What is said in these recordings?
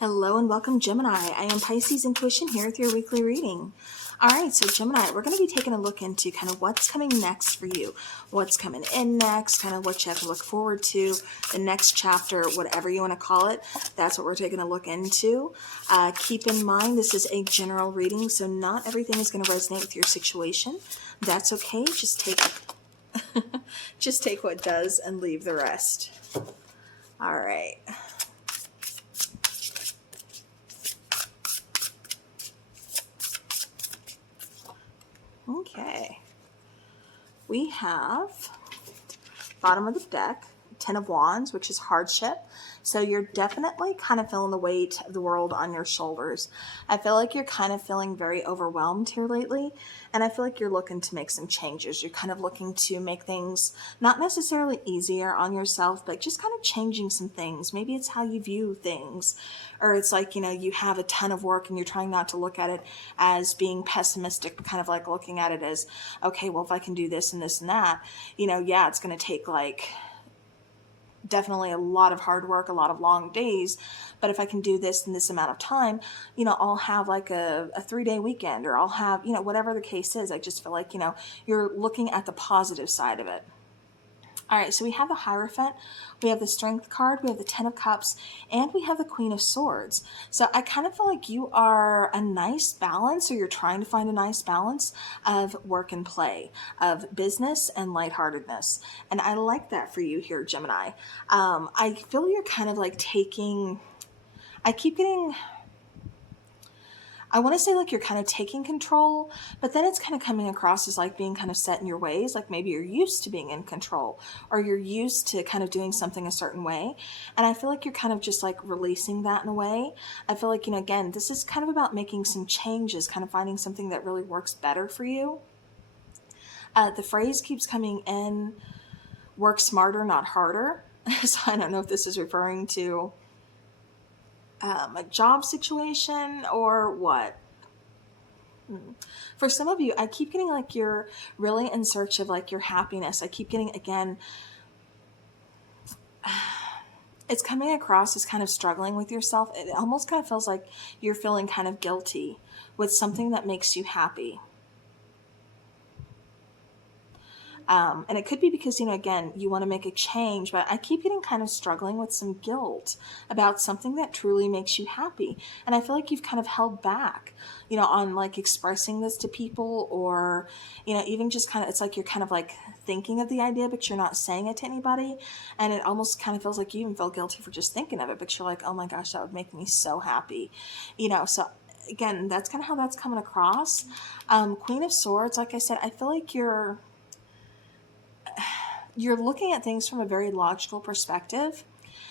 Hello and welcome, Gemini. I am Pisces Intuition here with your weekly reading. All right, so Gemini, we're going to be taking a look into kind of what's coming next for you, what's coming in next, kind of what you have to look forward to, the next chapter, whatever you want to call it. That's what we're taking a look into. Keep in mind, this is a general reading, so not everything is going to resonate with your situation. That's okay. Just take just take what does and leave the rest. All right. Okay, we have bottom of the deck, Ten of Wands, which is hardship. So you're definitely kind of feeling the weight of the world on your shoulders. I feel like you're kind of feeling very overwhelmed here lately, and I feel like you're looking to make some changes. You're kind of looking to make things not necessarily easier on yourself, but just kind of changing some things. Maybe it's how you view things, or it's like, you know, you have a ton of work and you're trying not to look at it as being pessimistic, but kind of like looking at it as, okay, well, if I can do this and this and that, you know, yeah, it's going to take like definitely a lot of hard work, a lot of long days, but if I can do this in this amount of time, you know, I'll have like a 3-day weekend, or I'll have, you know, whatever the case is. I just feel like, you know, you're looking at the positive side of it. All right, so we have the Hierophant, we have the Strength card, we have the Ten of Cups, and we have the Queen of Swords. So I kind of feel like you are a nice balance, or you're trying to find a nice balance of work and play, of business and lightheartedness. And I like that for you here, Gemini. I feel you're kind of like I want to say like you're kind of taking control, but then it's kind of coming across as like being kind of set in your ways. Like maybe you're used to being in control, or you're used to kind of doing something a certain way. And I feel like you're kind of just like releasing that in a way. I feel like, you know, again, this is kind of about making some changes, kind of finding something that really works better for you. The phrase keeps coming in, work smarter, not harder. So I don't know if this is referring to a job situation or what. For some of you, I keep getting like you're really in search of like your happiness. I keep getting, again, it's coming across as kind of struggling with yourself. It almost kind of feels like you're feeling kind of guilty with something that makes you happy. And it could be because, you know, again, you want to make a change, but I keep getting kind of struggling with some guilt about something that truly makes you happy. And I feel like you've kind of held back, you know, on like expressing this to people, or, you know, even just kind of, it's like you're kind of like thinking of the idea, but you're not saying it to anybody. And it almost kind of feels like you even feel guilty for just thinking of it, but you're like, oh my gosh, that would make me so happy, you know. So again, that's kind of how that's coming across. Queen of Swords, like I said, I feel like you're looking at things from a very logical perspective.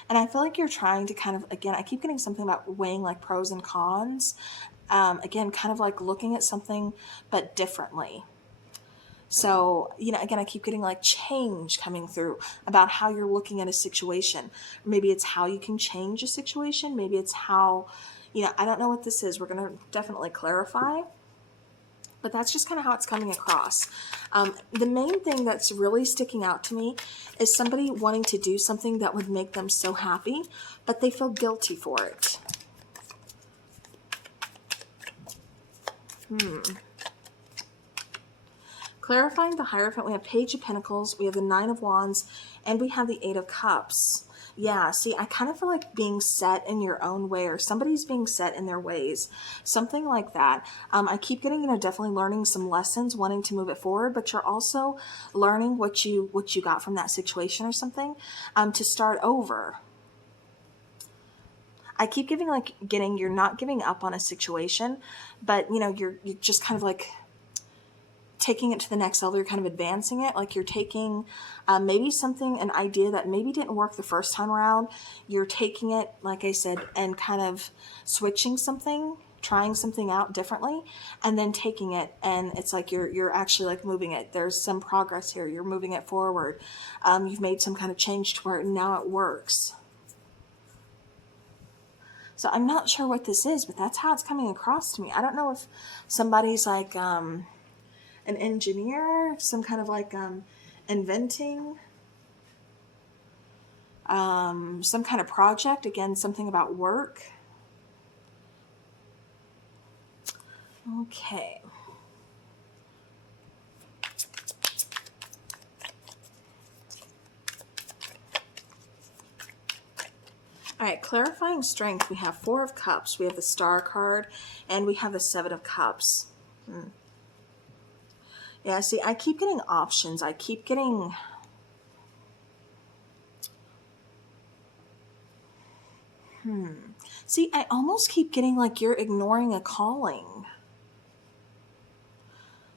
And I feel like you're trying to kind of, again, I keep getting something about weighing like pros and cons. Again, kind of like looking at something, but differently. So, you know, again, I keep getting like change coming through about how you're looking at a situation. Maybe it's how you can change a situation. Maybe it's how, you know, I don't know what this is. We're going to definitely clarify. But that's just kind of how it's coming across. The main thing that's really sticking out to me is somebody wanting to do something that would make them so happy, but they feel guilty for it. Clarifying the Hierophant, we have Page of Pentacles, we have the Nine of Wands, and we have the Eight of Cups. Yeah, see, I kind of feel like being set in your own way, or somebody's being set in their ways, something like that. I keep getting, you know, definitely learning some lessons, wanting to move it forward, but you're also learning what you got from that situation or something, to start over. I keep getting you're not giving up on a situation, but you know, you're just kind of like taking it to the next level. You're kind of advancing it, like you're taking maybe something, an idea that maybe didn't work the first time around. You're taking it, like I said, and kind of switching something, trying something out differently, and then taking it, and it's like you're actually like moving it. There's some progress here. You're moving it forward. You've made some kind of change to where now it works. So I'm not sure what this is, but that's how it's coming across to me. I don't know if somebody's like an engineer, some kind of like inventing some kind of project, again, something about work. Okay. All right, clarifying strength. We have 4 of Cups. We have the Star card, and we have the 7 of Cups. Yeah, see, I keep getting options. I keep getting... See, I almost keep getting like you're ignoring a calling.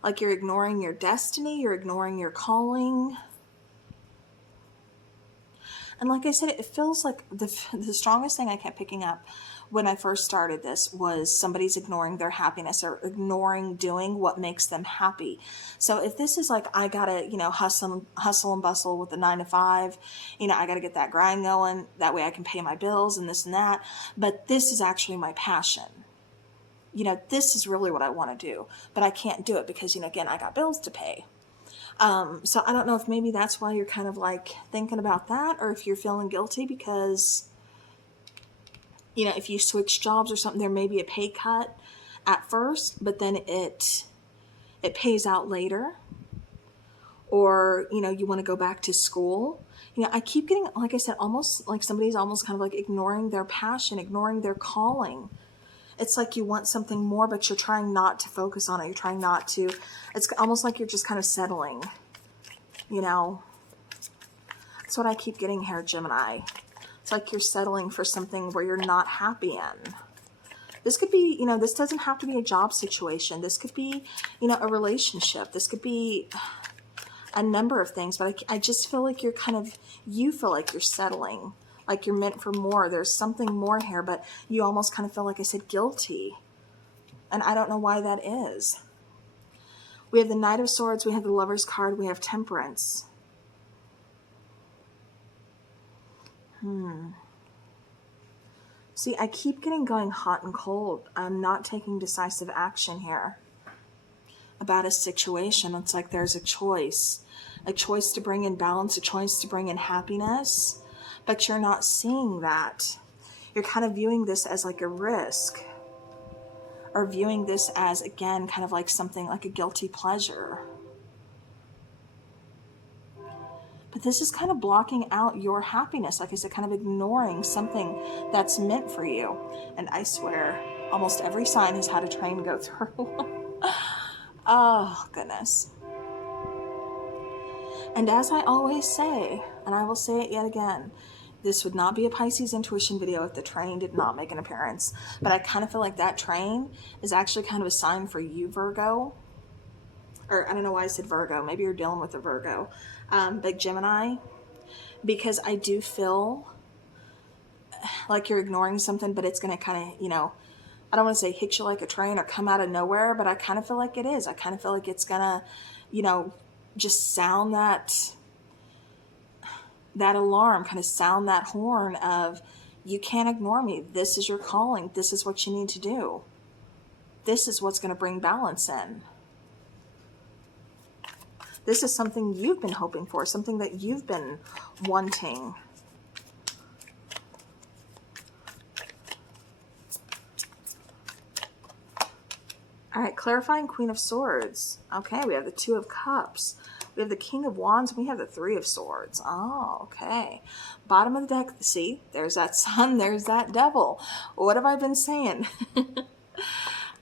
Like you're ignoring your destiny, you're ignoring your calling. And like I said, it feels like the strongest thing I kept picking up when I first started this was somebody's ignoring their happiness or ignoring doing what makes them happy. So if this is like, I gotta, hustle and bustle with the 9 to 5, I gotta get that grind going. That way I can pay my bills and this and that. But this is actually my passion. This is really what I want to do, but I can't do it because, again, I got bills to pay. So I don't know if maybe that's why you're kind of like thinking about that, or if you're feeling guilty because, if you switch jobs or something, there may be a pay cut at first, but then it pays out later. Or, you want to go back to school. I keep getting, like I said, almost like somebody's almost kind of like ignoring their passion, ignoring their calling. It's like you want something more, but you're trying not to focus on it. You're trying not to. It's almost like you're just kind of settling, That's what I keep getting here, Gemini. It's like you're settling for something where you're not happy in. This could be, this doesn't have to be a job situation. This could be, a relationship. This could be a number of things, but I just feel like you feel like you're settling. Like you're meant for more. There's something more here, but you almost kind of feel, like I said, guilty. And I don't know why that is. We have the Knight of Swords. We have the Lover's card. We have Temperance. See, I keep getting going hot and cold. I'm not taking decisive action here about a situation. It's like there's a choice to bring in balance, a choice to bring in happiness. But you're not seeing that. You're kind of viewing this as like a risk, or viewing this as, again, kind of like something like a guilty pleasure. But this is kind of blocking out your happiness. Like I said, kind of ignoring something that's meant for you. And I swear, almost every sign has had a train go through. Oh, goodness. And as I always say, and I will say it yet again, this would not be a Pisces intuition video if the train did not make an appearance. But I kind of feel like that train is actually kind of a sign for you, Virgo. Or I don't know why I said Virgo. Maybe you're dealing with a Virgo. But Gemini, because I do feel like you're ignoring something, but it's going to kind of, I don't want to say hit you like a train or come out of nowhere, but I kind of feel like it is. I kind of feel like it's going to, just sound that alarm, kind of sound that horn of, you can't ignore me. This is your calling. This is what you need to do. This is what's going to bring balance in. This is something you've been hoping for, something that you've been wanting. All right, clarifying Queen of Swords. Okay, we have the Two of Cups. We have the King of Wands, and we have the Three of Swords. Oh, okay. Bottom of the deck, see, there's that Sun, there's that Devil. What have I been saying?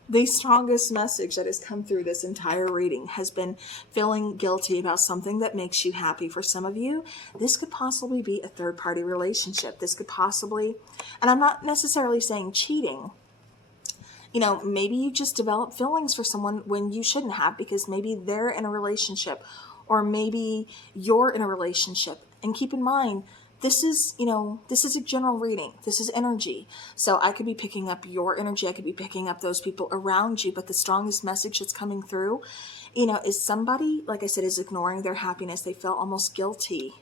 The strongest message that has come through this entire reading has been feeling guilty about something that makes you happy. For some of you, this could possibly be a third-party relationship. This could possibly, and I'm not necessarily saying cheating, maybe you just develop feelings for someone when you shouldn't have, because maybe they're in a relationship, or maybe you're in a relationship. And keep in mind, this is a general reading. This is energy. So I could be picking up your energy. I could be picking up those people around you. But the strongest message that's coming through, is somebody, like I said, is ignoring their happiness. They feel almost guilty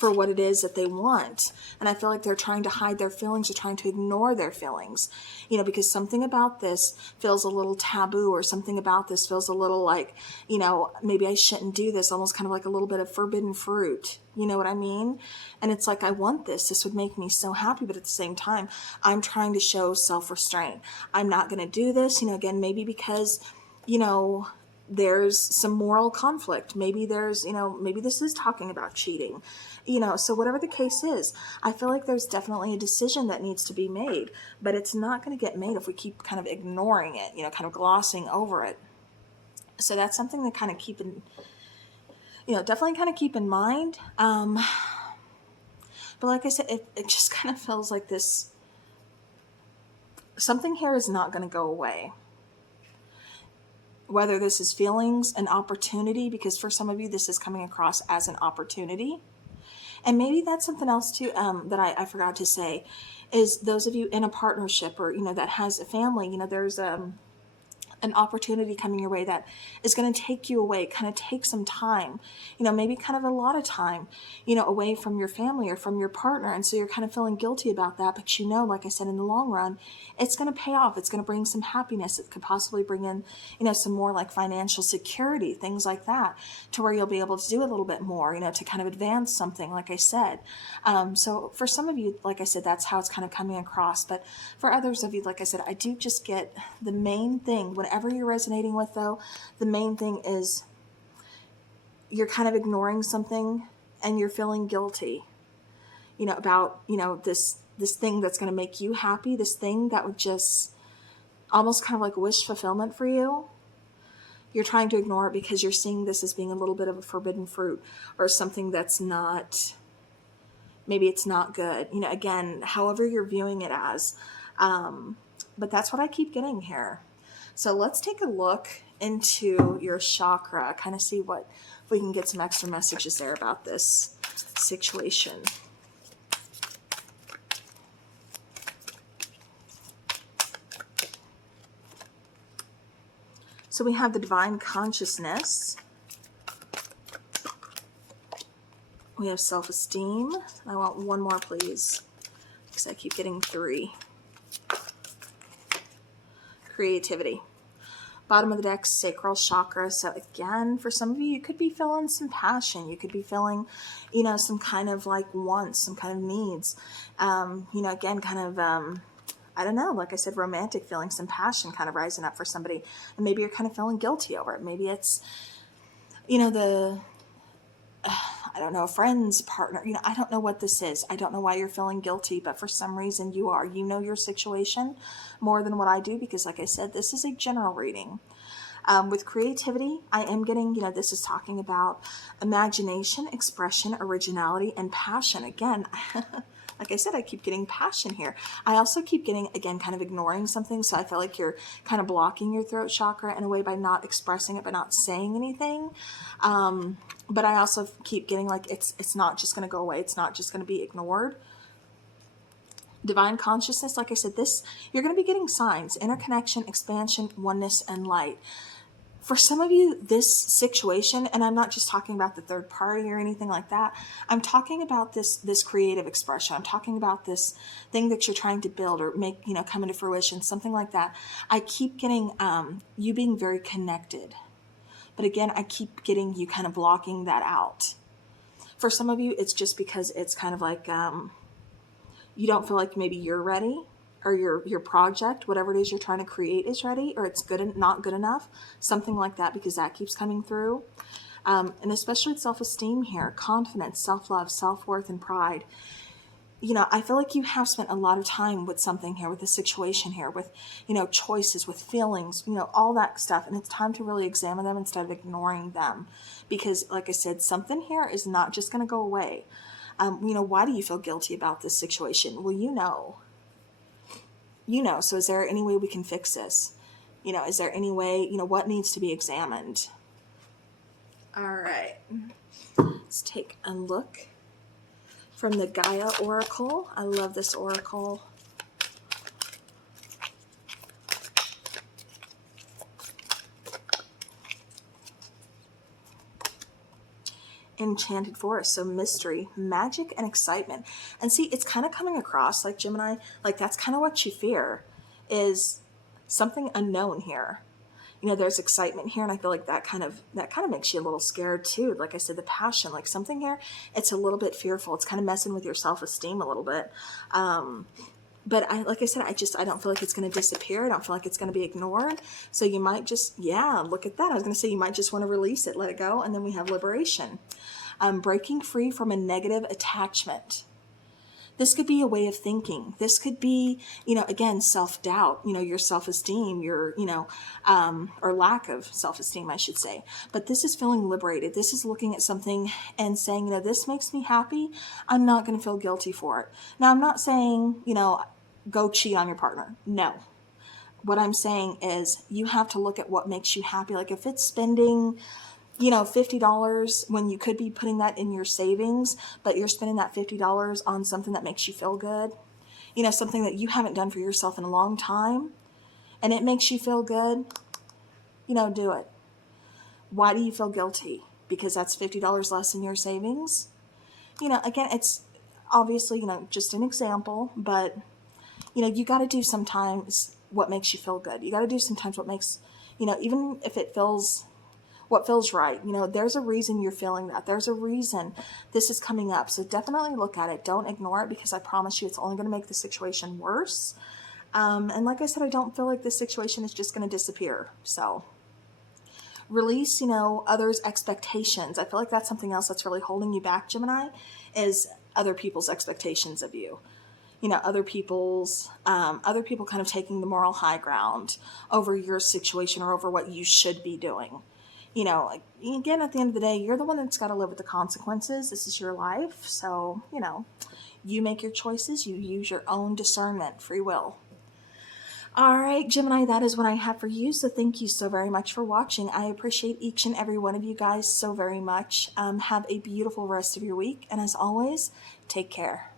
for what it is that they want. And I feel like they're trying to hide their feelings or trying to ignore their feelings, you know, because something about this feels a little taboo, or something about this feels a little like, you know, maybe I shouldn't do this, almost kind of like a little bit of forbidden fruit. You know what I mean? And it's like, I want this. This would make me so happy. But at the same time, I'm trying to show self-restraint. I'm not going to do this, you know, again, maybe because, you know, there's some moral conflict. Maybe there's, you know, maybe this is talking about cheating, you know, so whatever the case is, I feel like there's definitely a decision that needs to be made, but it's not going to get made if we keep kind of ignoring it, you know, kind of glossing over it. So that's something to kind of keep in, you know, definitely kind of keep in mind. But like I said, it just kind of feels like this, something here is not going to go away. Whether this is feelings, an opportunity, because for some of you, this is coming across as an opportunity. And maybe that's something else too, that I forgot to say, is those of you in a partnership, or, you know, that has a family, you know, there's, an opportunity coming your way that is going to take you away, kind of take some time, you know, maybe kind of a lot of time, you know, away from your family or from your partner. And so you're kind of feeling guilty about that. But, you know, like I said, in the long run, it's going to pay off. It's going to bring some happiness. It could possibly bring in, you know, some more like financial security, things like that, to where you'll be able to do a little bit more, you know, to kind of advance something, like I said. So for some of you, like I said, that's how it's kind of coming across. But for others of you, like I said, I do just get the main thing, whatever you're resonating with though, the main thing is you're kind of ignoring something and you're feeling guilty, you know, about, you know, this thing that's going to make you happy, this thing that would just almost kind of like wish fulfillment for you. You're trying to ignore it because you're seeing this as being a little bit of a forbidden fruit, or something that's not, maybe it's not good, you know, again, however you're viewing it as. But that's what I keep getting here. So let's take a look into your chakra, kind of see what, if we can get some extra messages there about this situation. So we have the divine consciousness. We have self-esteem. I want one more, please, because I keep getting 3. Creativity. Bottom of the deck, sacral chakra. So again, for some of you, you could be feeling some passion. You could be feeling, you know, some kind of like wants, some kind of needs. You know, again, kind of, I don't know, like I said, romantic feelings, some passion kind of rising up for somebody. And maybe you're kind of feeling guilty over it. Maybe it's, you know, I don't know, a friend's partner, you know, I don't know what this is. I don't know why you're feeling guilty, but for some reason you are. You know your situation more than what I do, because like I said, this is a general reading. With creativity, I am getting, you know, this is talking about imagination, expression, originality, and passion. Again, like I said, I keep getting passion here. I also keep getting, again, kind of ignoring something. So I feel like you're kind of blocking your throat chakra in a way by not expressing it, by not saying anything. But I also keep getting like, it's not just going to go away. It's not just going to be ignored. Divine consciousness, like I said, this, you're going to be getting signs, interconnection, expansion, oneness, and light. For some of you, this situation, and I'm not just talking about the third party or anything like that, I'm talking about this creative expression. I'm talking about this thing that you're trying to build or make, you know, come into fruition, something like that. I keep getting you being very connected. But again, I keep getting you kind of blocking that out. For some of you, it's just because it's kind of like you don't feel like maybe you're ready, or your project, whatever it is you're trying to create, is ready, or it's good and not good enough, something like that, because that keeps coming through. And especially with self-esteem here, confidence, self-love, self-worth, and pride. You know, I feel like you have spent a lot of time with something here, with the situation here, with, you know, choices, with feelings, you know, all that stuff. And it's time to really examine them instead of ignoring them. Because like I said, something here is not just going to go away. You know, why do you feel guilty about this situation? Well, you know, so is there any way we can fix this? You know, is there any way, you know, what needs to be examined? All right, let's take a look from the Gaia Oracle. I love this Oracle. enchanted forest. So mystery, magic, and excitement. And see, it's kind of coming across like, Gemini, like that's kind of what you fear, is something unknown here. You know, there's excitement here, and I feel like that kind of makes you a little scared too. Like I said, the passion, like something here, it's a little bit fearful. It's kind of messing with your self-esteem a little bit. But like I said, I don't feel like it's going to disappear. I don't feel like it's going to be ignored. So you might just, yeah, look at that. I was going to say, you might just want to release it, let it go. And then we have liberation. Breaking free from a negative attachment. This could be a way of thinking. This could be, you know, again, self-doubt, you know, your self-esteem, your, you know, or lack of self-esteem, I should say. But this is feeling liberated. This is looking at something and saying, you know, this makes me happy. I'm not going to feel guilty for it. Now, I'm not saying, you know, go cheat on your partner. No. What I'm saying is you have to look at what makes you happy. Like if it's spending, you know, $50 when you could be putting that in your savings, but you're spending that $50 on something that makes you feel good, you know, something that you haven't done for yourself in a long time, and it makes you feel good, you know, do it. Why do you feel guilty? Because that's $50 less in your savings? You know, again, it's obviously, you know, just an example, but, you know, you got to do sometimes what makes you feel good. You got to do sometimes what makes, you know, even if it feels what feels right. You know, there's a reason you're feeling that. There's a reason this is coming up. So definitely look at it. Don't ignore it, because I promise you it's only going to make the situation worse. And like I said, I don't feel like this situation is just going to disappear. So release, you know, others' expectations. I feel like that's something else that's really holding you back, Gemini, is other people's expectations of you. You know, other people kind of taking the moral high ground over your situation or over what you should be doing. You know, again, at the end of the day, you're the one that's got to live with the consequences. This is your life. So, you know, you make your choices. You use your own discernment, free will. All right, Gemini, that is what I have for you. So thank you so very much for watching. I appreciate each and every one of you guys so very much. Have a beautiful rest of your week. And as always, take care.